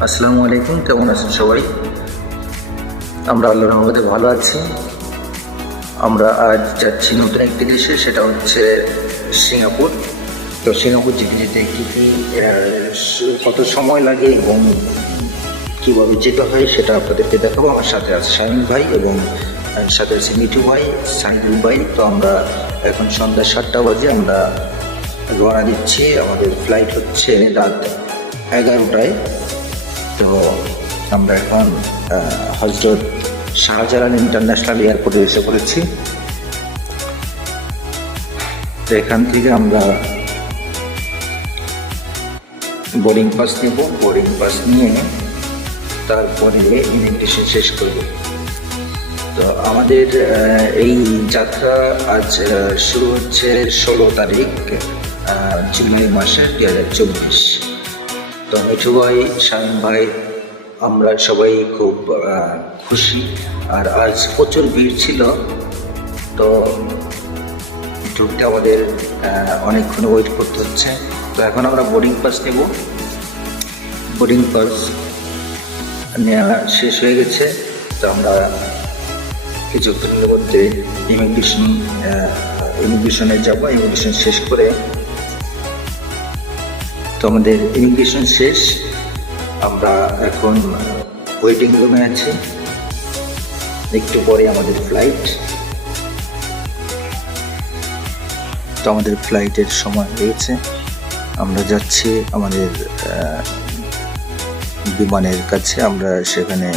আসসালামু আলাইকুম, কেমন আছেন সবাই? আমরা আল্লাহর রহমতে ভালো আছি। আমরা আজ যাচ্ছি নতুন একটি দেশে, সেটা হচ্ছে সিঙ্গাপুর। তো সিঙ্গাপুর যেতে যেতে কী কী কত সময় লাগে এবং কীভাবে যেতে হয় সেটা আপনাদেরকে দেখাবো। আমার সাথে আছে শামীম ভাই এবং সাথে আছে মিঠু ভাই, সাইদুল ভাই। তো আমরা এখন সন্ধ্যা 7টা বাজে, আমরা রওনা দিচ্ছি। আমাদের ফ্লাইট হচ্ছে রাত 11টায়। তো আমরা এখন হজরত শাহজালাল ইন্টারন্যাশনাল এয়ারপোর্টে এসে পড়েছি। তো এখান থেকে আমরা বোর্ডিং পাস নেব। বোর্ডিং পাস নিয়ে তারপরে ইমিগ্রেশন শেষ করব। তো আমাদের এই যাত্রা আজ শুরু হচ্ছে 16 তারিখ জুলাই মাসের 2024। তো মিঠু ভাই, শামীম ভাই, আমরা সবাই খুব খুশি। আর আজ প্রচুর ভিড় ছিল, তো ঢুকতে আমাদের অনেকক্ষণ ওয়েট করতে হচ্ছে। তো এখন আমরা বোর্ডিং পাস নেব। বোর্ডিং পাস নেওয়া শেষ হয়ে গেছে। তো আমরা কিছুক্ষণের মধ্যে ইমিগ্রেশনে যাবো। ইমিগ্রেশন শেষ করে, তো আমাদের ইমিগ্রেশন শেষ, আমরা এখন ওয়েটিং রুমে আছি। একটু পরে আমাদের ফ্লাইট। তো আমাদের ফ্লাইটের সময় হয়েছে, আমরা যাচ্ছি আমাদের বিমানের কাছে। আমরা সেখানে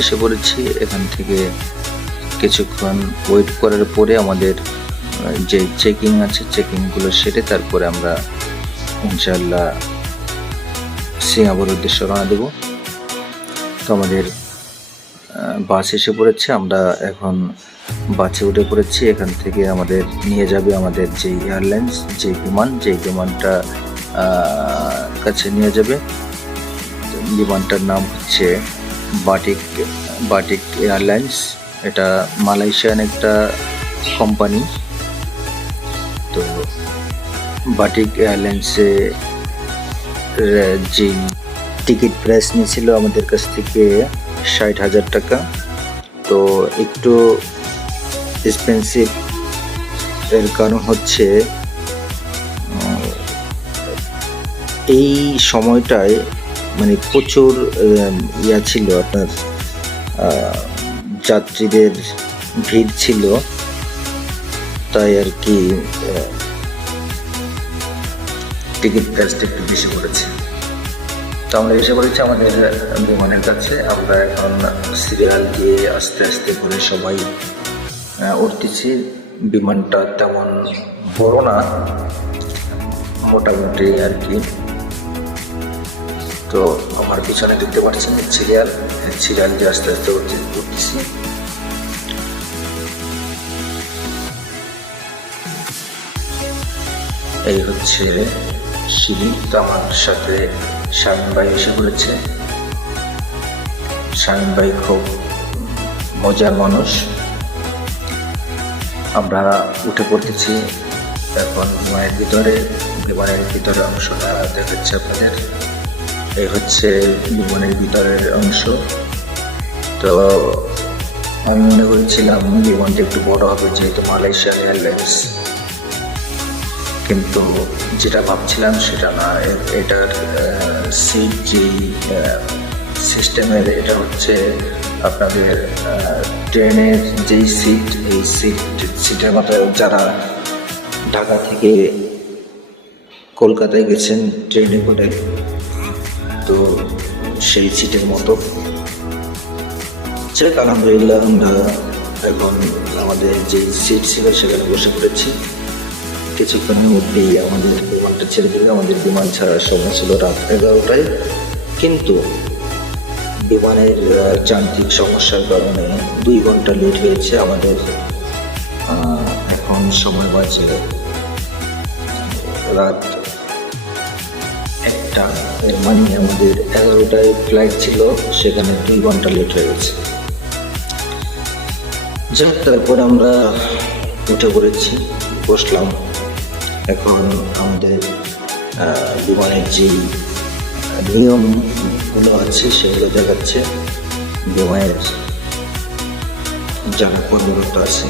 এসে পড়েছি। এখান থেকে কিছুক্ষণ ওয়েট করার পরে আমাদের যে চেকিং আছে, চেকিংগুলো সেরে তারপরে আমরা ইনশাআল্লাহ সিঙ্গাপুরের উদ্দেশ্যে রওনা দেব। তো আমাদের বাস এসে পড়েছে, আমরা এখন বাসে উঠে পড়েছি। এখান থেকে আমাদের নিয়ে যাবে আমাদের যে এয়ারলাইন্স, যে বিমানটা কাছে নিয়ে যাবে। বিমানটার নাম হচ্ছে বাটিক এয়ারলাইন্স। এটা মালয়েশিয়ান একটা কোম্পানি। তো বাটিক এয়ারলাইন্সে যে টিকিট প্রাইস নিয়েছিল আমাদের কাছ থেকে 60,000 টাকা। তো একটু এক্সপেন্সিভ এর কারণ হচ্ছে এই সময়টায় মানে প্রচুর ছিল, আপনার যাত্রীদের ভিড় ছিল, তাই আর কি টিকিট প্রাইসটা একটু বেশি পড়েছে। তো আমরা এসে পড়েছি আমাদের বিমানের কাছে। আমরা এখন সিরিয়াল দিয়ে আস্তে আস্তে করে সবাই উঠতেছি। বিমানটা তেমন বড় না, মোটামুটি আর কি। তো আমার পিছনে দেখতে পাচ্ছেন সিরিয়াল দিয়ে আস্তে আস্তে উঠতেছি। এই হচ্ছে সিঁড়ি। তো আমার সাথে শামীম ভাই এসে পড়েছে। শামীম ভাই খুব মজার মানুষ। আমরা উঠে পড়তেছি এখন বিমানের ভিতরে অংশটা দেখাচ্ছে আপনাদের। এই হচ্ছে বিমানের ভিতরের অংশ। তো আমি মনে করছিলাম বিমানটা একটু বড় হবে, যেহেতু মালয়েশিয়ান এয়ারলাইন্স, কিন্তু যেটা ভাবছিলাম সেটা না। এটার সিট যেই সিস্টেমের, এটা হচ্ছে আপনাদের ট্রেনের যেই সিট, এই সিটের মতো যারা ঢাকা থেকে কলকাতায় গেছেন ট্রেনে করে, তো সেই সিটের মতো। আলহামদুলিল্লাহ আমরা এখন আমাদের যে সিট ছিল সেখানে বসে পড়েছি। কিছুক্ষণের মধ্যেই আমাদের বিমানটা ছেড়ে দিলে। আমাদের বিমান ছাড়ার সময় ছিল রাত 11টায়, কিন্তু বিমানের যান্ত্রিক সমস্যার কারণে 2 ঘন্টা লেট হয়েছে। আমাদের এখন সময় বাজে রাত 1টা। এর মানে আমাদের 11টায় ফ্লাইট ছিল, সেখানে 2 ঘন্টা লেট হয়ে গেছে। যাক, তারপর আমরা উঠে পড়েছি, বসলাম। এখন আমাদের বিমানের যেই নিয়মগুলো আছে সেগুলো দেখাচ্ছে। বিমানের যারা কর্মরত আছে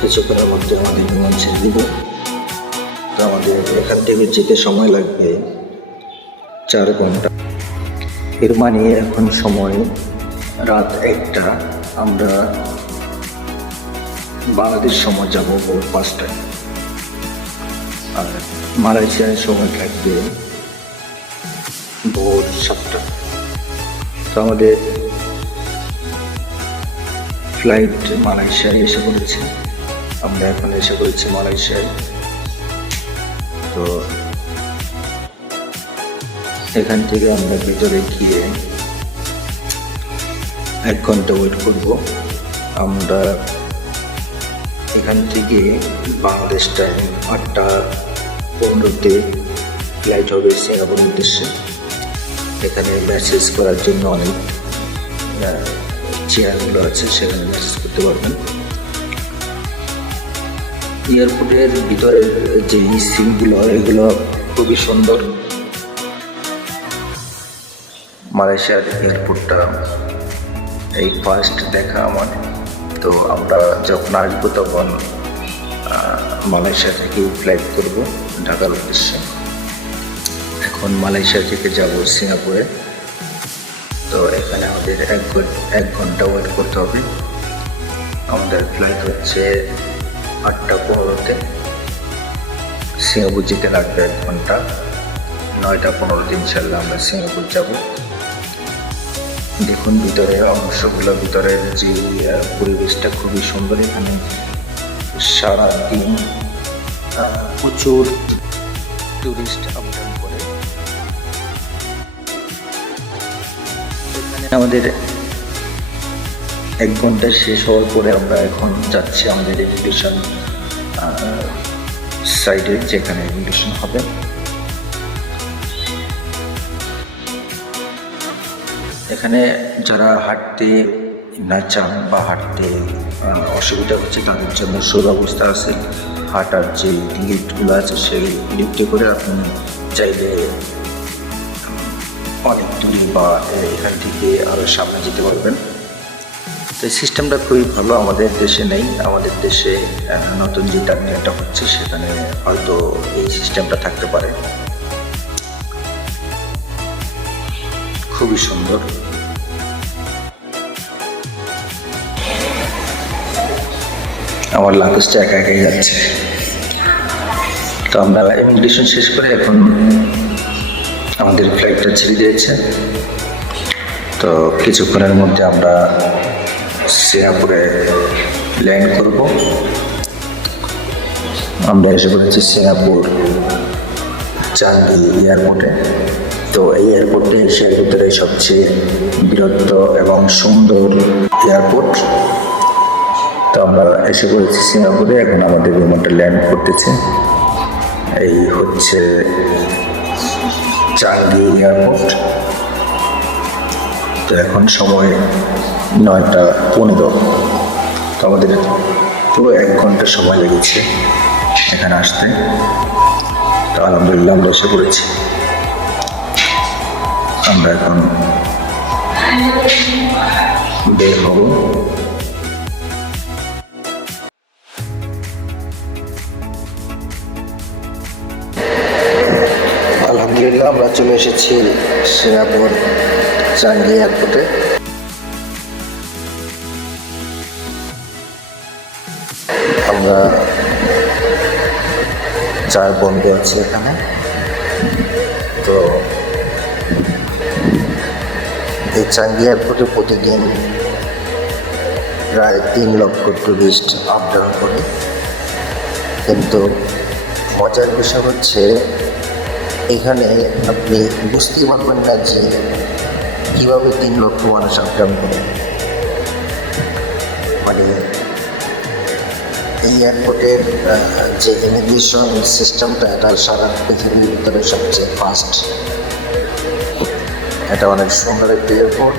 কিছুক্ষণের মধ্যে আমাদের বিমান ছেড়ে দিব। তো আমাদের এখান থেকে যেতে সময় লাগবে 4 ঘন্টা। এর মানে এখন সময় রাত 1টা। আমরা বাংলাদেশ সময় যাব ভোর 5টায়, আর মালয়েশিয়ার সময় থাকবে ভোর 7টা। তো আমাদের ফ্লাইট মালয়েশিয়ায় এসে পড়েছে। আমরা এখন এসে পড়েছি মালয়েশিয়ায়। তো এখান থেকে আমরা ভিতরে গিয়ে 1 ঘন্টা ওয়েট করব। আমরা এখান থেকে বাংলাদেশ টাইম 8:15-তে ফ্লাইট হবে সিঙ্গাপুরের উদ্দেশ্যে। এখানে মেসেজ করার জন্য অনেক চেয়ারগুলো আছে, সেখানে মেসেজ করতে পারবেন। এয়ারপোর্টের ভিতরের যে সিনগুলো এগুলো খুবই সুন্দর। মালয়েশিয়ার এয়ারপোর্টটা এই ফার্স্ট দেখা আমার। তো আমরা যখন আসবো তখন মালয়েশিয়া থেকে ফ্লাইট করব ঢাকার উদ্দেশ্যে। এখন মালয়েশিয়া থেকে যাব সিঙ্গাপুরে। তো এখানে আমাদের 1 ঘন্টা ওয়েট করতে হবে। আমাদের ফ্লাইট হচ্ছে 8:15-তে। সিঙ্গাপুর যেতে লাগবে 1 ঘন্টা। 9:15-তে ইনশাল্লাহ আমরা সিঙ্গাপুর যাব। দেখুন ভিতরের অংশগুলো, ভিতরের যে পরিবেশটা খুবই সুন্দর। এখানে সারাদিন প্রচুর টুরিস্ট আমদান করে। এখানে আমাদের 1 ঘন্টা শেষ হওয়ার পরে আমরা এখন যাচ্ছি আমাদের ইমিগ্রেশন সাইডে, যেখানে ইমিগ্রেশন হবে। এখানে যারা হাঁটতে না চান বা হাঁটতে অসুবিধা হচ্ছে তাদের জন্য সুব্যবস্থা আছে। হাঁটার যে লিফটগুলো আছে সেই লিফটে করে আপনি চাইলে অনেক দূরে বা এখান থেকে আরও সামনে যেতে পারবেন। তো এই সিস্টেমটা খুবই ভালো, আমাদের দেশে নেই। আমাদের দেশে নতুন যে টার্মিনালটা হচ্ছে সেখানে হয়তো এই সিস্টেমটা থাকতে পারে। খুবই সুন্দর। আমার লাগেজটা একা একাই যাচ্ছে। তো আমরা ইমিগ্রেশন শেষ করে এখন আমাদের ফ্লাইটটা ছেড়ে দিয়েছে। তো কিছুক্ষণের মধ্যে আমরা সিঙ্গাপুরে ল্যান্ড করব। আমরা এসে পড়েছি সিঙ্গাপুর চাঙ্গি এয়ারপোর্টে। তো এই এয়ারপোর্টে এশিয়ার ভিতরে সবচেয়ে বৃহত্ত এবং সুন্দর এয়ারপোর্ট। তো আমরা এসে পড়েছি সিঙ্গাপুরে। এখন আমাদের বিমানটা ল্যান্ড করতেছে। এই হচ্ছে চাঙ্গি এয়ারপোর্ট। তো এখন সময় 9:15। তো আমাদের পুরো 1 ঘন্টা সময় লেগেছে এখানে আসতে। তো আলহামদুলিল্লাহ আমরা এসে পড়েছি। আমরা এখন বের হব। আলহামদুলিল্লাহ আমরা চলে এসেছি সিঙ্গাপুর চাঙ্গি এয়ারপোর্টে। আমরা 4 বন্ধু আছি এখানে। তো এই চাঙ্গি এয়ারপোর্টে প্রতিদিন প্রায় 3 লক্ষ টুরিস্ট আপ ডাউন করে। কিন্তু মজার বিষয় হচ্ছে এখানে আপনি বুঝতেই পারবেন না যে কীভাবে 3 লক্ষ মানুষ আপ ডাউন করে। মানে এই এয়ারপোর্টের যে ইমিগ্রেশন সিস্টেমটা এটা সারা পৃথিবীর ভিতরে সবচেয়ে ফাস্ট। এটা অনেক সুন্দর একটি এয়ারপোর্ট।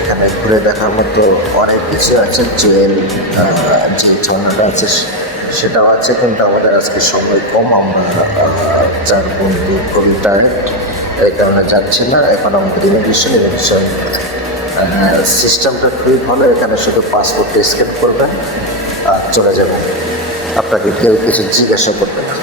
এখানে ঘুরে দেখার মতো অনেক কিছু আছে। জুয়েল যে ঝর্ণাটা আছে সেটাও আছে, কিন্তু আমাদের আজকে সময় কম। আমরা 4 বন্ধু খুবই টায়ার্ড, এই কারণে যাচ্ছি না। এখন আমাদের ইমিগ্রেশন সিস্টেমটা খুবই ভালো। এখানে শুধু পাসপোর্ট স্ক্যান করবেন আর চলে যাবেন, আপনাকে কেউ কিছু জিজ্ঞাসা করবে না।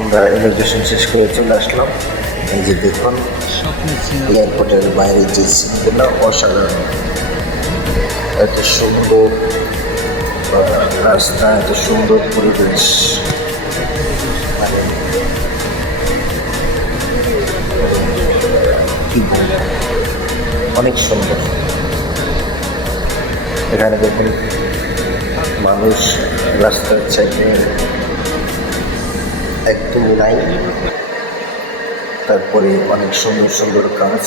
আমরা ইমিগ্রেশন শেষ করে চলে আসলাম। এই যে দেখুন এয়ারপোর্টের বাইরে যে সিনগুলো অসাধারণ, এত সুন্দর রাস্তা, এত সুন্দর পরিবেশ, মানে কি বলবো, অনেক সুন্দর। এখানে দেখুন মানুষ রাস্তার সাইডে একদম নাই, তারপরে অনেক সুন্দর সুন্দর গাছ।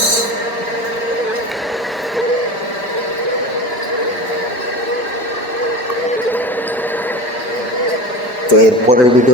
তো এরপরের ভিডিও